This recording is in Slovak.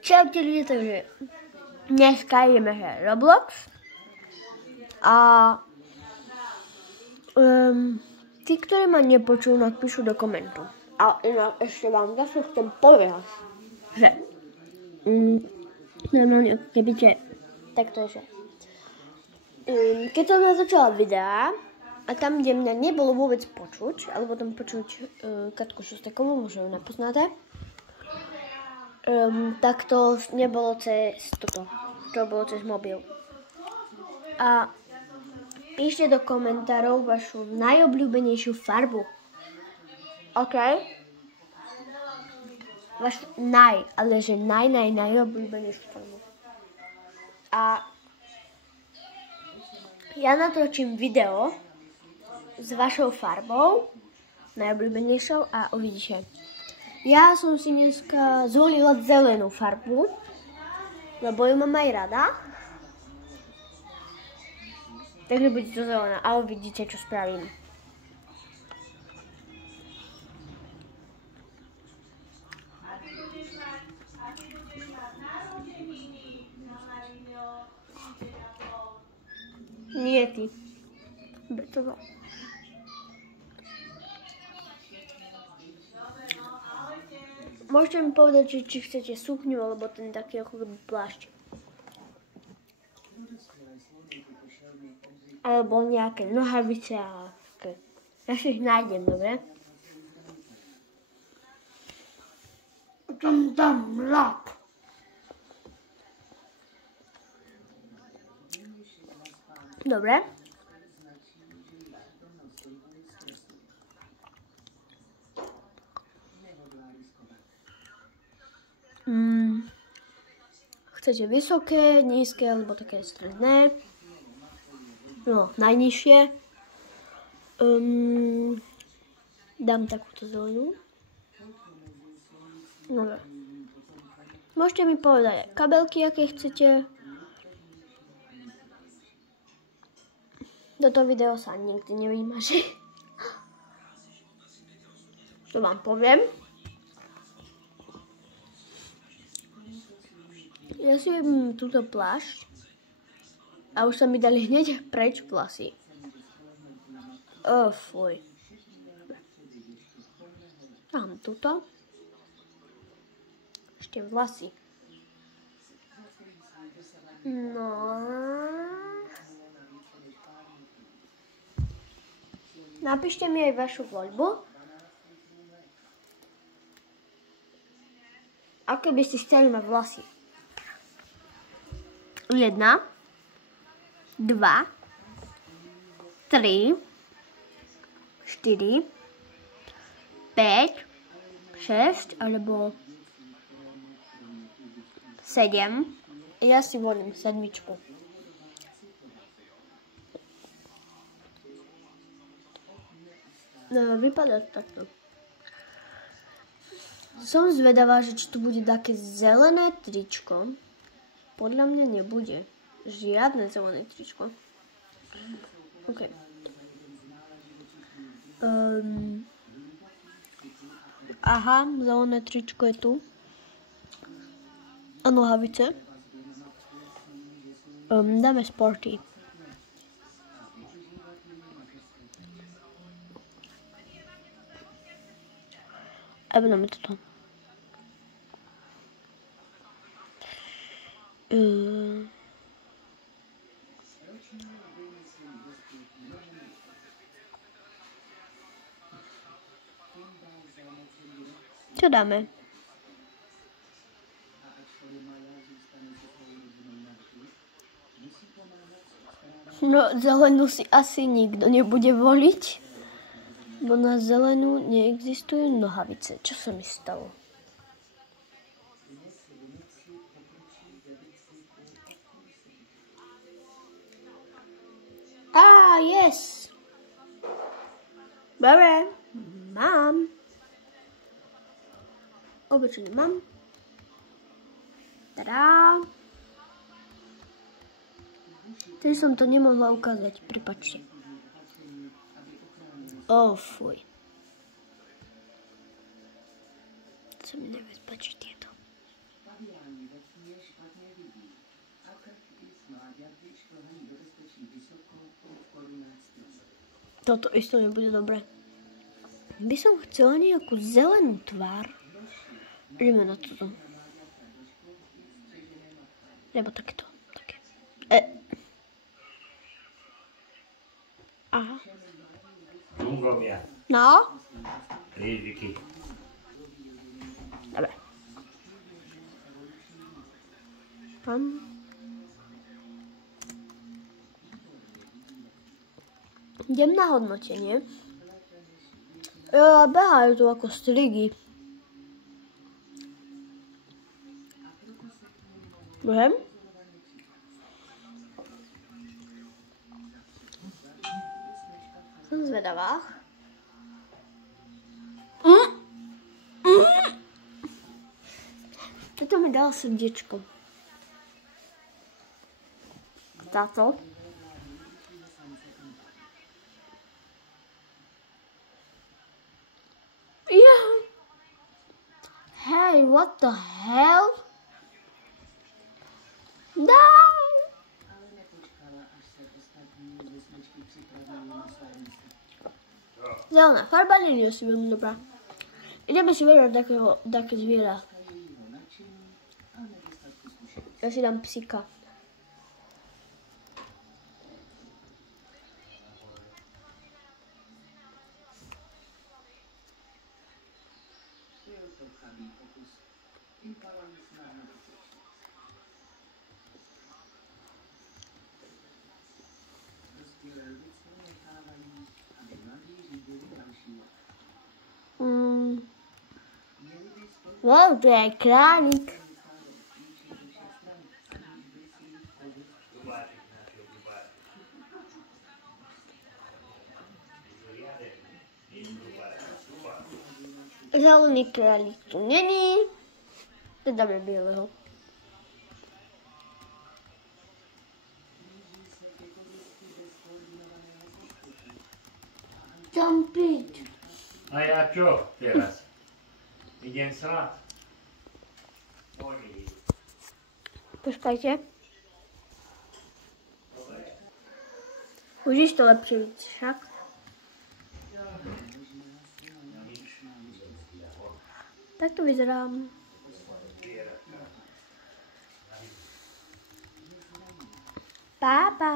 Čaute ľudia, takže dneska ideme hrať Roblox a tí, ktorí ma nepočujú, napíšu do komentu. A inak ešte vám zase chcem povedať, že normálne ako keby, že tak to je, že keď som natočila videá a tam, kde mňa nebolo vôbec počuť, alebo tam počuť Katku Šustekovú, možno ju nepoznáte, tak to nebolo cez toto, to bolo cez mobil. A píšte do komentárov vašu najobľúbenejšiu farbu. OK? Vašu ale že najobľúbenejšiu farbu. A ja natočím video s vašou farbou, najobľúbenejšou, a uvidíte. Ja som si dneska zvolila zelenú farbu, lebo ju mám aj rada. Takže bude to zelená a uvidíte, čo spravím. Nie ty. Beto. Môžete mi povedať, či chcete sukňu, alebo ten taký ako plášť. Alebo nejaké nohavice a také. Ja si ich nájdem, dobre? Tam dám lap. Dobre. Chcete vysoké, nízke alebo také stredné? No, najnižšie. Dám takúto zelenú. Dobre. Môžete mi povedať kabelky, aké chcete. Toto video sa nikdy nevymaže. To vám poviem. Ja si jem túto plášť a už sa mi dali hneď preč vlasy. Fuj. Dám túto. Ešte vlasy. No. Napíšte mi aj vašu voľbu. Aké by ste chceli mať vlasy? 1, 2, 3, 4, 5, 6 alebo 7. Ja si volím 7. No, vypadá to takto. Som zvedavá, že či tu bude také zelené tričko. Podľa mňa nebude. Žiadne zelené tričko. OK. Aha, zelené tričko je tu. A nohavice. Dáme sporty. A dáme toto. Čo dáme? No, zelenú si asi nikto nebude voliť, bo na zelenú neexistujú nohavice. Čo sa mi stalo? Yes. Dobre, mám. Obyčajne mám. Tadá. Teď som to nemohla ukázať, prepáčte. Fuj. Co mi najviac páči tieto. Toto isto nebude dobré. By som chcela nejakú zelenú tvár. Ideme na toto. Nebo takéto. Také. Aha. Lungovia. No. Rýžiky. Dobre. Idem na hodnotenie. Behajú tu ako strigy. Môžem? Som zvedavá. Toto mi dala srdiečko. Táto. Hey, what the hell? No! Zelená farba nie je si veľmi dobrá. Ideme si vybrať také zviera. Ja si dám psíka. Wow, to je králik. Zelený králik tu není. Dáme bieleho. Tam piť. A ja čo teraz? Idem sa? Počkajte. Už to lepšie vidíš však. Tak to vyzerám. Pa, pa.